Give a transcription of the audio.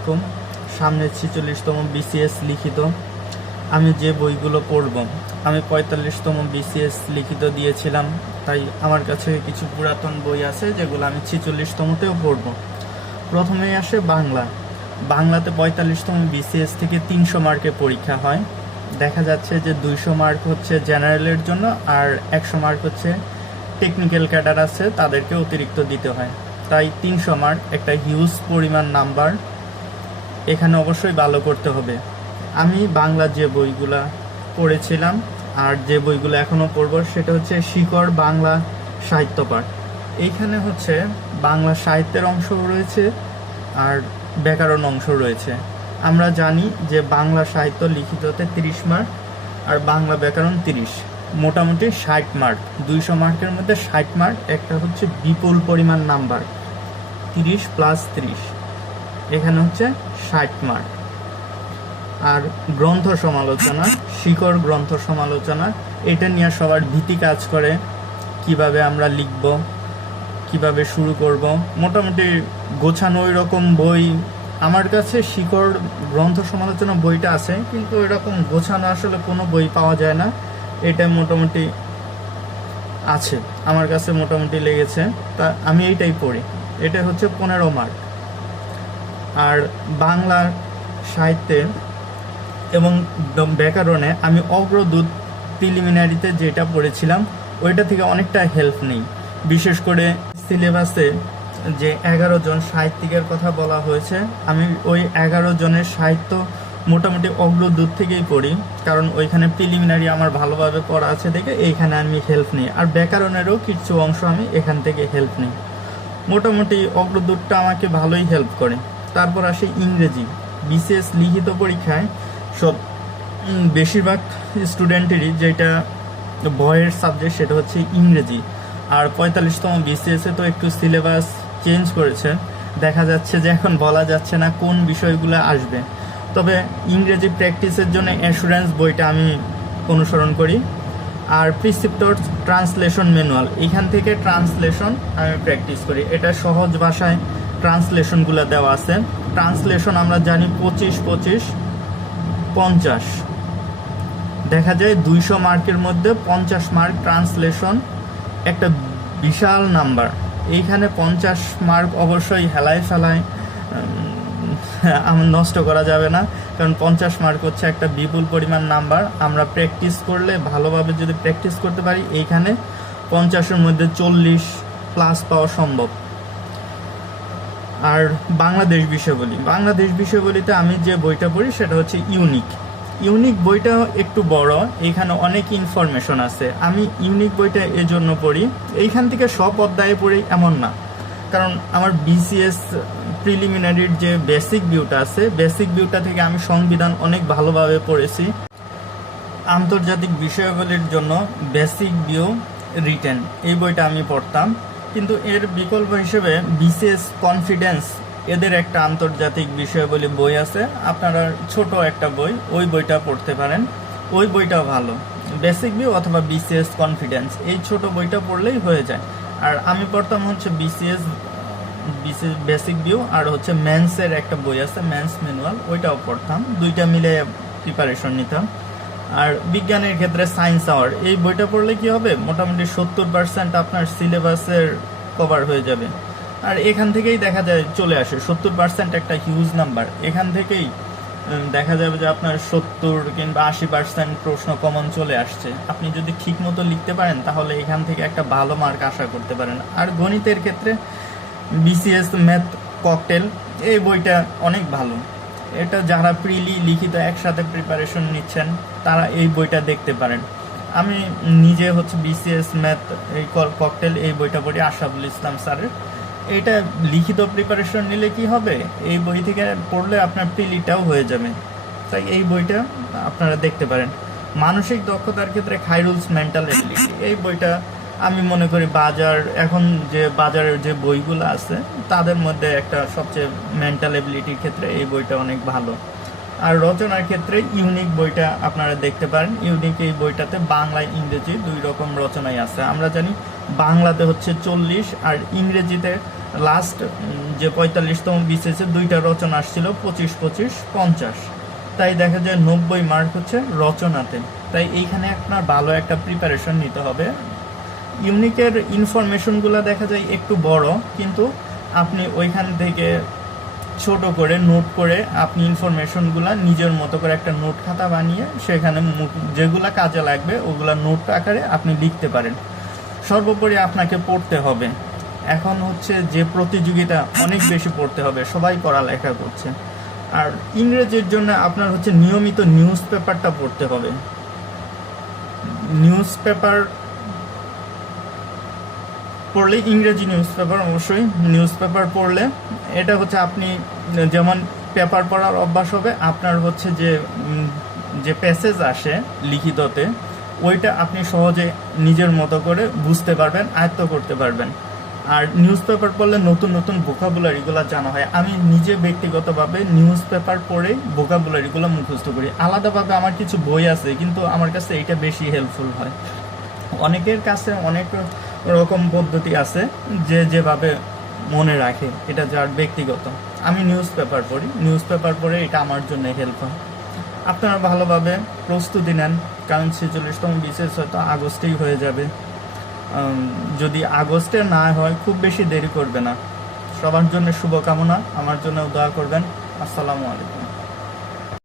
আলাইকুম। সামনে 46তম বিসিএস লিখিত। আমি যে বইগুলো পড়ব, আমি 45তম বিসিএস লিখিত দিয়েছিলাম, তাই আমার কাছে কিছু পুরাতন বই আছে যেগুলো আমি 46তমতেও পড়ব। প্রথমেই আসে বাংলা। বাংলাতে 45তম বিসিএস থেকে 300 মার্কের পরীক্ষা হয়। দেখা যাচ্ছে যে 200 মার্ক হচ্ছে জেনারেলের জন্য, আর 100 মার্ক হচ্ছে টেকনিক্যাল ক্যাডার আছে তাদেরকে অতিরিক্ত দিতে হয়। তাই 300 মার্ক একটা হিউজ পরিমাণ নাম্বার, এখানে অবশ্যই ভালো করতে হবে। আমি বাংলা যে বইগুলা পড়েছিলাম আর যে বইগুলো এখনও পড়ব সেটা হচ্ছে শিকড় বাংলা সাহিত্য পাঠ। এইখানে হচ্ছে বাংলা সাহিত্যের অংশ রয়েছে আর ব্যাকরণ অংশ রয়েছে। আমরা জানি যে বাংলা সাহিত্য লিখিততে 30 মার্ক আর বাংলা ব্যাকরণ 30, মোটামুটি 60 মার্ক। 200 মার্কের মধ্যে 60 মার্ক একটা হচ্ছে বিপুল পরিমাণ নাম্বার। 30 + 30 এখানে হচ্ছে 60 মার্ক। আর গ্রন্থ সমালোচনা, শিকড় গ্রন্থ সমালোচনা, এটা নিয়ে সবার ভীতি কাজ করে। কিভাবে আমরা লিখব, কিভাবে শুরু করব, মোটামুটি গোছানো ওই রকম বই আমার কাছে। শিকড় গ্রন্থ সমালোচনা বইটা আছে, কিন্তু এরকম গোছানো আসলে কোনো বই পাওয়া যায় না। এটা মোটামুটি আছে, আমার কাছে মোটামুটি লেগেছে, তা আমি এইটাই পড়ি। এটা হচ্ছে 15 মার্ক। আর বাংলা সাহিত্যে এবং ব্যাকরণে আমি অগ্রদূত প্রিলিমিনারিতে যেটা পড়েছিলাম ওইটা থেকে অনেকটা হেল্প নেই। বিশেষ করে সিলেবাসে যে 11 জন সাহিত্যিকের কথা বলা হয়েছে, আমি ওই 11 জনের সাহিত্য মোটামুটি অগ্রদূত থেকেই পড়ি, কারণ ওইখানে প্রিলিমিনারি আমার ভালোভাবে পড়া আছে দেখে এইখানে আমি হেল্প নিই। আর ব্যাকরণেরও কিছু অংশ আমি এখান থেকে হেল্প নিই। মোটামুটি অগ্রদূতটা আমাকে ভালোই হেল্প করে। তারপর আসে ইংরেজি। বিসিএস লিখিত পরীক্ষায় সব বেশিরভাগ স্টুডেন্টেরই যেটা ভয়ের সাবজেক্ট সেটা হচ্ছে ইংরেজি। আর 45তম বিসিএসে তো একটু সিলেবাস চেঞ্জ করেছে, দেখা যাচ্ছে যে এখন বলা যাচ্ছে না কোন বিষয়গুলো আসবে। তবে ইংরেজি প্র্যাকটিসের জন্য অ্যাসুরেন্স বইটা আমি অনুসরণ করি। আর প্রিসিপ্টর ট্রান্সলেশন ম্যানুয়াল, এখান থেকে ট্রান্সলেশন আমি প্র্যাকটিস করি। এটা সহজ ভাষায় ট্রান্সলেশনগুলো দেওয়া আছে। ট্রান্সলেশন আমরা জানি 25, 25, 50। দেখা যায় 200 মার্কের মধ্যে 50 মার্ক ট্রান্সলেশন, একটা বিশাল নাম্বার। এইখানে 50 মার্ক অবশ্যই হেলায় ফেলায় নষ্ট করা যাবে না, কারণ 50 মার্ক হচ্ছে একটা বিপুল পরিমাণ নাম্বার। আমরা প্র্যাকটিস করলে, ভালোভাবে যদি প্র্যাকটিস করতে পারি, এইখানে 50-এর মধ্যে 40+ পাওয়া সম্ভব। আর বাংলাদেশ বিষয়াবলী, বাংলাদেশ বিষয়াবলীতে আমি যে বইটা পড়ি সেটা হচ্ছে ইউনিক বইটা একটু বড়, এইখানে অনেক ইনফরমেশন আছে। আমি ইউনিক বইটা এজন্য পড়ি, এইখান থেকে সব অধ্যায়ে পড়ি এমন না, কারণ আমার বিসিএস প্রিলিমিনারির যে বেসিক ভিউটা আছে, বেসিক ভিউটা থেকে আমি সংবিধান অনেক ভালোভাবে পড়েছি। আন্তর্জাতিক বিষয়াবলীর জন্য বেসিক ভিউ রিটেন এই বইটা আমি পড়তাম, কিন্তু এর বিকল্প হিসেবে বিসিএস কনফিডেন্স এদের একটা আন্তর্জাতিক বিষয়াবলী বই আছে। আপনারা ছোট একটা বই, ওই বইটা পড়তে পারেন, ওই বইটাও ভালো। বেসিক ভিউ অথবা বিসিএস কনফিডেন্স, এই ছোট বইটা পড়লেই হয়ে যায়। আর আমি পড়তাম হচ্ছে বিসিএস বেসিক ভিউ, আর হচ্ছে ম্যান্সের একটা বই আছে, ম্যান্স ম্যানুয়াল, ওইটাও পড়তাম। দুইটা মিলে প্রিপারেশন নিতাম। আর বিজ্ঞানের ক্ষেত্রে সায়েন্স আওয়ার, এই বইটা পড়লে কি হবে, মোটামুটি 70% আপনার সিলেবাসের কভার হয়ে যাবে। আর এখান থেকেই দেখা যায় চলে আসে 70%, একটা হিউজ নাম্বার। এখান থেকেই দেখা যাবে যে আপনার 70 কিংবা 80% প্রশ্ন কমন চলে আসছে। আপনি যদি ঠিক মতো লিখতে পারেন তাহলে এখান থেকে একটা ভালো মার্ক আশা করতে পারেন। আর গণিতের ক্ষেত্রে বিসিএস ম্যাথ ককটেল, এই বইটা অনেক ভালো। এটা যারা প্রিলি লিখিত একসাথে প্রিপারেশন নিচ্ছেন তারা এই বইটা দেখতে পারেন। আমি নিজে হচ্ছে বিসিএস ম্যাথ এই ককটেল এই বইটা পড়ি, আশরাফুল ইসলাম স্যারের। এইটা লিখিত প্রিপারেশন নিলে কি হবে, এই বই থেকে পড়লে আপনার প্রিলিটাও হয়ে যাবে। তাই এই বইটা আপনারা দেখতে পারেন। মানসিক দক্ষতার ক্ষেত্রে খায়রুলস মেন্টাল এবিলিটি, এই বইটা আমি মনে করি এখন যে বাজারের যে বইগুলো আছে তাদের মধ্যে একটা সবচেয়ে মেন্টাল এবিলিটির ক্ষেত্রে এই বইটা অনেক ভালো। আর রচনার ক্ষেত্রে ইউনিক বইটা আপনারা দেখতে পারেন। ইউনিক এই বইটাতে বাংলা ইংরেজি 2 রকম রচনাই আছে। আমরা জানি বাংলাতে হচ্ছে 40 আর ইংরেজিতে লাস্ট যে 45তম বিসিএস এর 2টা রচনা আসছিল 25-25-50, তাই দেখা যায় 90 মার্ক হচ্ছে রচনাতে। তাই এইখানে আপনার ভালো একটা প্রিপারেশন নিতে হবে। ইউনিকের ইনফরমেশনগুলো দেখা যায় একটু বড়, কিন্তু আপনি ওইখান থেকে ছোট করে নোট করে আপনি ইনফরমেশনগুলো নিজের মতো করে একটা নোট খাতা বানিয়ে সেখানে যেগুলা কাজে লাগবে ওগুলা নোট আকারে আপনি লিখতে পারেন। সর্বোপরি আপনাকে পড়তে হবে। এখন হচ্ছে যে প্রতিযোগিতা, অনেক বেশি পড়তে হবে, সবাই পড়ালেখা করছে। আর ইংরেজির জন্য আপনার হচ্ছে নিয়মিত নিউজ পেপারটা পড়তে হবে। নিউজ পেপার পড়লে, ইংরেজি নিউজ পেপার অবশ্যই, নিউজ পেপার পড়লে এটা হচ্ছে আপনি যেমন পেপার পড়ার অভ্যাস হবে, আপনার হচ্ছে যে প্যাসেজ আসে লিখিততে ওইটা আপনি সহজে নিজের মতো করে বুঝতে পারবেন, আয়ত্ত করতে পারবেন। আর নিউজ পেপার পড়লে নতুন নতুন ভোকাবুলারিগুলো জানা হয়। আমি নিজে ব্যক্তিগতভাবে নিউজ পেপার পড়ে ভোকাবুলারিগুলো মুখস্থ করি। আলাদাভাবে আমার কিছু বই আছে, কিন্তু আমার কাছে এইটা বেশি হেল্পফুল হয়। অনেকের কাছে অনেক রকম পদ্ধতি আছে যে যেভাবে মনে রাখে, এটা যার ব্যক্তিগত। আমি নিউজ পেপার পড়ি, নিউজ পেপার পড়ে এটা আমার জন্য হেল্প হয়। আপনারা ভালোভাবে প্রস্তুতি নেন, কারণ 46তম বিসিএস হয়তো আগস্টেই হয়ে যাবে। যদি আগস্টে না হয় খুব বেশি দেরি করবে না। সবার জন্য শুভকামনা, আমার জন্য দোয়া করবেন। আসসালামু আলাইকুম।